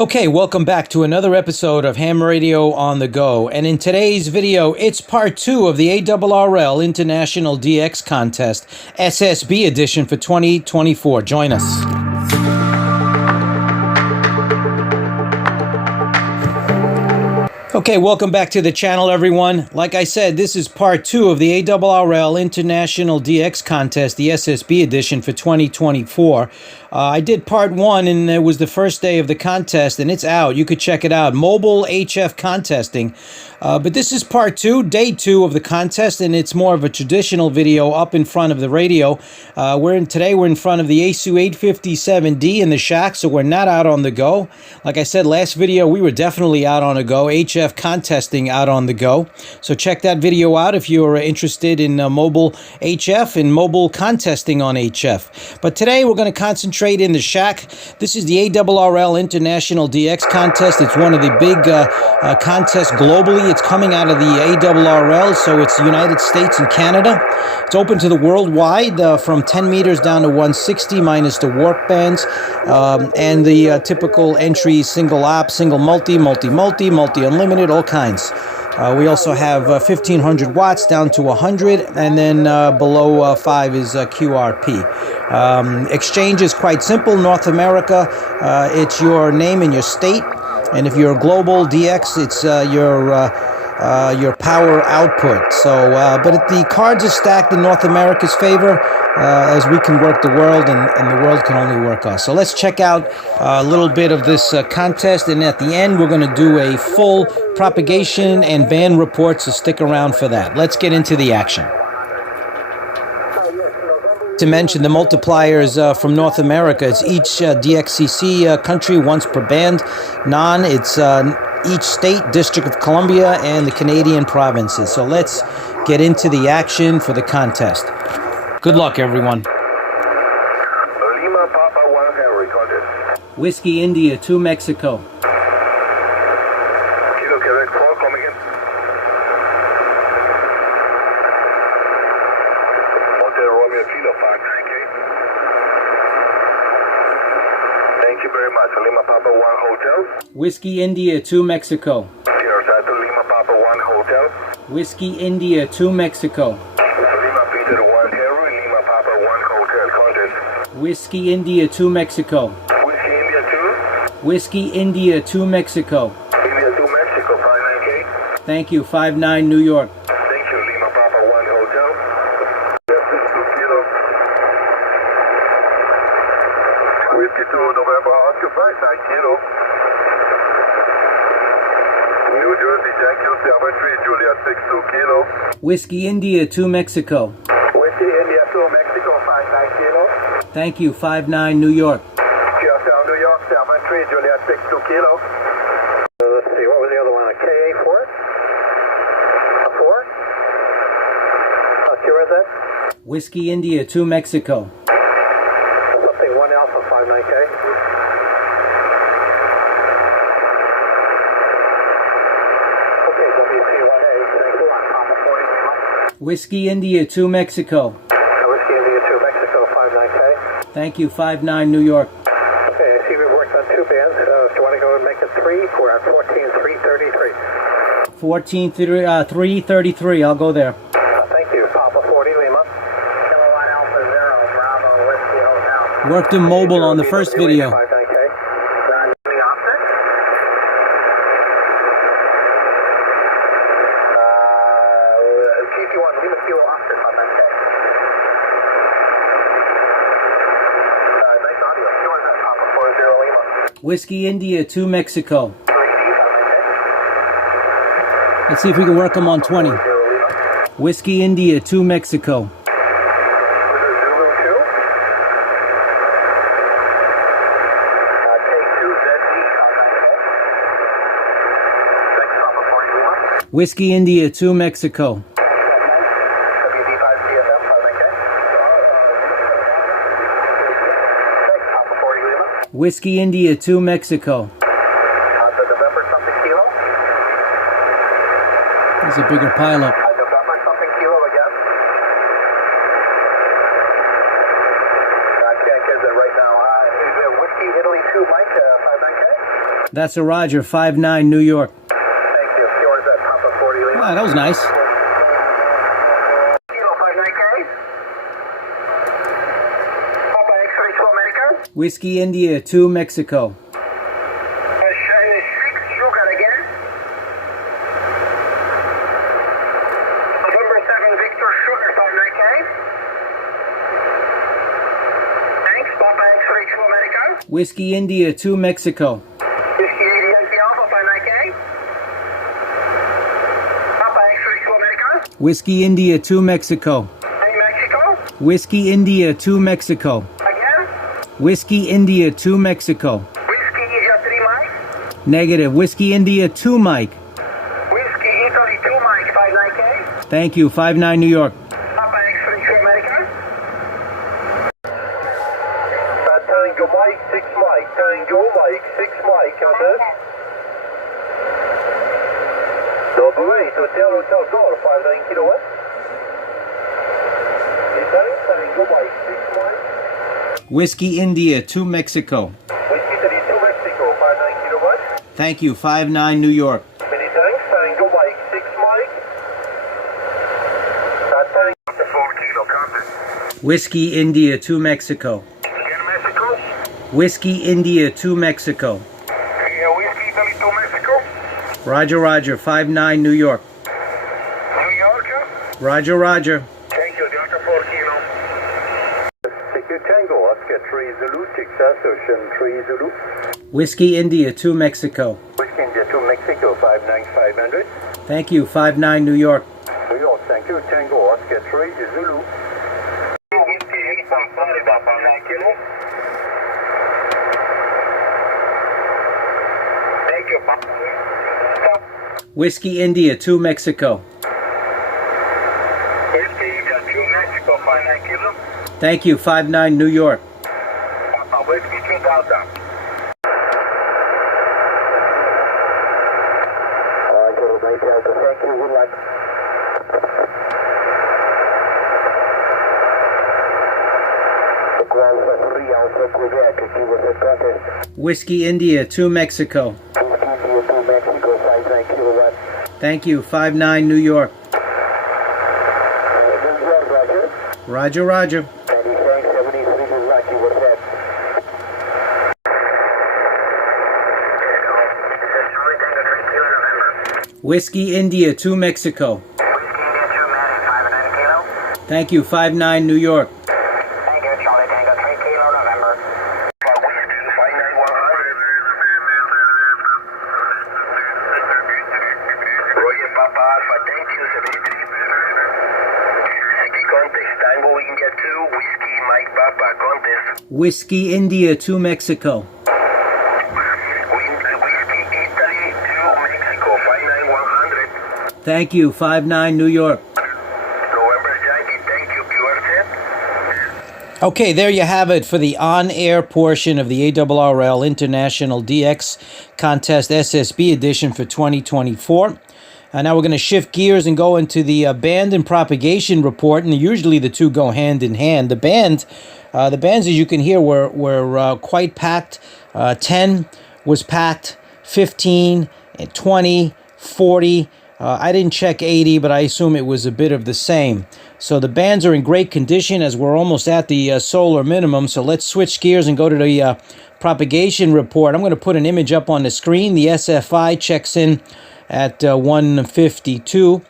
Okay, welcome back to another episode of Ham Radio on the Go. And in today's video, it's part 2 of the ARRL International DX Contest, SSB edition for 2024. Join us. Okay, welcome back to the channel, everyone. Like I said, this is part 2 of the ARRL International DX Contest, the SSB edition for 2024. I did part 1, and it was the first day of the contest, and it's out. You could check it out, Mobile HF Contesting. But this is part 2, day 2 of the contest, and it's more of a traditional video up in front of the radio. Today we're in front of the Yaesu FT-857D in the shack, so we're not out on the go. Like I said, last video, we were definitely out on a go. HF contesting out on the go. So check that video out if you're interested in mobile HF and mobile contesting on HF. But today we're going to concentrate in the shack. This is the ARRL International DX Contest. It's one of the big contests globally. It's coming out of the ARRL, so it's the United States and Canada. It's open to the worldwide from 10 meters down to 160 minus the warp bands, and the typical entries: single op, single multi, multi-unlimited, all kinds. We also have 1500 watts down to 100, and then below 5 is QRP. Exchange is quite simple. North America, it's your name and your state, and if you're a global DX, it's your power output. So, but the cards are stacked in North America's favor, as we can work the world, and the world can only work us. So let's check out a little bit of this contest, and at the end we're going to do a full propagation and ban report, so stick around for that. Let's get into the action. To mention the multipliers from North America, it's each DXCC country once per band. Non, it's each state, District of Columbia, and the Canadian provinces. So let's get into the action for the contest. Good luck, everyone. Lima Papa 1 Henry, recorded. Whiskey India 2 Mexico. Kilo Quebec 4, come again. Hotel Romeo Kilo 598. Thank you very much. Lima Papa 1 Hotel. Whiskey India 2 Mexico. Sierra Sato Lima Papa 1 Hotel. Whiskey India 2 Mexico. Lima Peter 1 Henry, Lima Papa 1 Hotel, content. Whiskey India 2 Mexico. Whiskey India 2. Whiskey India 2 Mexico. India 2 Mexico 598. Thank you. 59 New York. Thank you. Lima Papa 1 Hotel. 2 Kilo. Whiskey 2 November Oscar 59 Kilo. New Jersey, Yankee 73 Juliet 62 Kilo. Whiskey India 2 Mexico. Whiskey India 2 Mexico 59 Kilo. Thank you. 59 New York. GSL New York 73 Juliet 62 Kilo. Let's see, what was the other one? A KA4? A 4? Where is that? Whiskey India 2 Mexico. Something 1 Alpha 59K. Okay, WC1A, thank you. Alpha 40 Lima. Whiskey India 2 Mexico. Whiskey India 2 Mexico 59K. Thank you. 59 New York. Okay, I see we've worked on 2 bands. Do you want to go and make it 3? We're at 14333. 333. I'll go there. Thank you. Papa 40 Lima. Kilowatt Alpha 0, Bravo, Whiskey Hotel. Worked in mobile on the first video. 59K. Any offset? KP1, Lima Kilo offset 59K. Nice audio. You want that Papa 40 Lima? Whiskey India 2 Mexico. 3D 59K. Let's see if we can work them on 20. 40 Lima. Whiskey India 2 Mexico. Zulu 2. Take 2 ZD 59K. Thanks Papa 40 Lima. Whiskey India 2 Mexico. WD5CFM 59K. Thanks Papa 40 Lima. Whiskey India 2 Mexico. The November something kilo. There's a bigger pileup. November something kilo again. I can't get it right now. Is it Whiskey Italy 2 Mike 59K? That's a Roger, 5-9 New York. Thank you. Yours at Papa 40 Lima. Ah, that was nice. Kilo 59K. Papa X-ray 12 Medical. Whiskey India 2 Mexico. Shiny 6 Sugar again. November 7 Victor Sugar 59K. Thanks. Papa X-ray 12 Medical. Whiskey India 2 Mexico. Whiskey 80 Yankee Alpha 59K. Papa X-ray 12 Medical. Whiskey India 2 Mexico. Hey Mexico. Whiskey India 2 Mexico. Again. Whiskey India 2 Mexico. Whiskey India 3 Mike. Negative. Whiskey India 2 Mike. Whiskey Italy 2 Mike 59K. Thank you, 5-9 New York. Papa X-ray 2 America. Tango Mike 6 Mike. Tango Mike 6 Mike. Under. Double 8 Hotel Hotel Golf 59 kilowatt. Tango Mike 6 Mike. Whiskey India 2 Mexico. Whiskey Italy 2 Mexico 59 kilowatt. Thank you, 5-9 New York. Many thanks. Tango Mike 6 Mike. Tango 4 kilo compass. Whiskey India 2 Mexico. Again Mexico. Whiskey India 2 Mexico. Whiskey Italy 2 Mexico. Roger, Roger, 5-9 New York. New York. Roger, Roger. Thank you, Delta 4 kilo. Secure Tango, Oscar 3 Zulu, Texas Ocean 3 Zulu. Whiskey India 2 Mexico. Whiskey India 2 Mexico, 59500. Thank you, 5-9 New York. New York, thank you, Tango, Oscar 3 Zulu. Whiskey 8 from Florida, 59 kilo. Thank you, Papa. Whiskey India 2 Mexico. Whiskey India 2 Mexico, 59 kilo. Thank you, 5-9 New York. Papa, Whiskey 2000. Thank you, good luck. Whiskey India 2 Mexico. Whiskey India 2 Mexico, 59 kilowatt. Thank you, 5-9 New York. Roger. Roger, Roger. 96, 73, good luck, you were set. Whiskey India 2 Mexico. Whiskey India 2 Matic, 59 kilo. Thank you, 5-9 New York. Thank you, Charlie Tango, 3 kilo, November. Whiskey 59100. Roger, Papa Alpha, thank you, 73. Whiskey Contest, Tango, we can get 2. Whiskey Mike Papa, Contest. Whiskey India 2 Mexico. Whiskey Italy 2 Mexico, 59100. Thank you, 5-9 New York. November Yankee, thank you, pure set. Okay, there you have it for the on-air portion of the ARRL International DX Contest SSB edition for 2024. Now we're going to shift gears and go into the band and propagation report, and usually the two go hand in hand. The bands, as you can hear, were quite packed. 10 was packed, 15, 20, 40. I didn't check 80, but I assume it was a bit of the same. So the bands are in great condition as we're almost at the solar minimum. So let's switch gears and go to the propagation report. I'm going to put an image up on the screen. The SFI checks in at 152.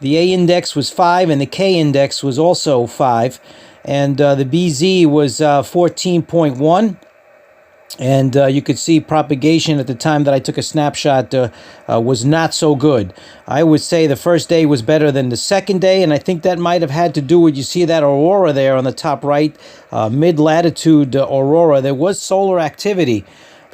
The A index was 5 and the K index was also 5. And the BZ was 14.1. And you could see propagation at the time that I took a snapshot was not so good. I would say the first day was better than the second day, and I think that might have had to do with, you see that aurora there on the top right, mid-latitude aurora. There was solar activity.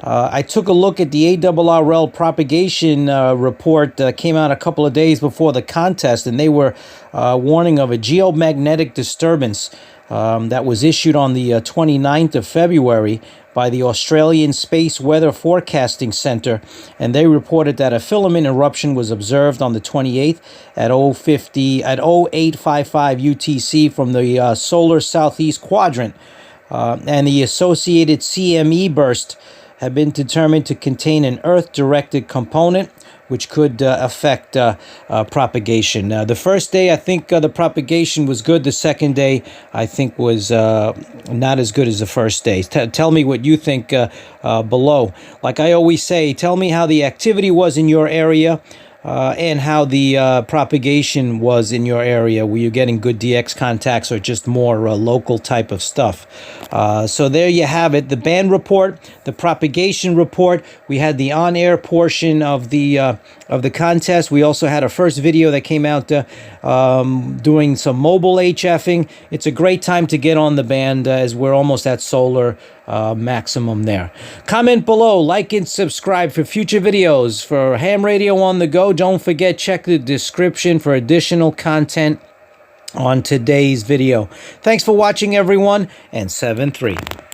I took a look at the ARRL propagation report that came out a couple of days before the contest, and they were warning of a geomagnetic disturbance that was issued on the 29th of February by the Australian Space Weather Forecasting Center, and they reported that a filament eruption was observed on the 28th at 0855 UTC from the solar southeast quadrant, and the associated CME burst have been determined to contain an earth-directed component, which could affect propagation. The first day, I think the propagation was good. The second day, I think, was not as good as the first day. Tell me what you think below. Like I always say, tell me how the activity was in your area. And how the propagation was in your area. Were you getting good DX contacts or just more local type of stuff? So there you have it. The band report, the propagation report. We had the on-air portion of the contest. We also had a first video that came out doing some mobile HFing. It's a great time to get on the band as we're almost at solar maximum there. Comment below, like and subscribe for future videos for ham radio on the go. Don't forget, check the description for additional content on today's video. Thanks for watching, everyone, and 7-3.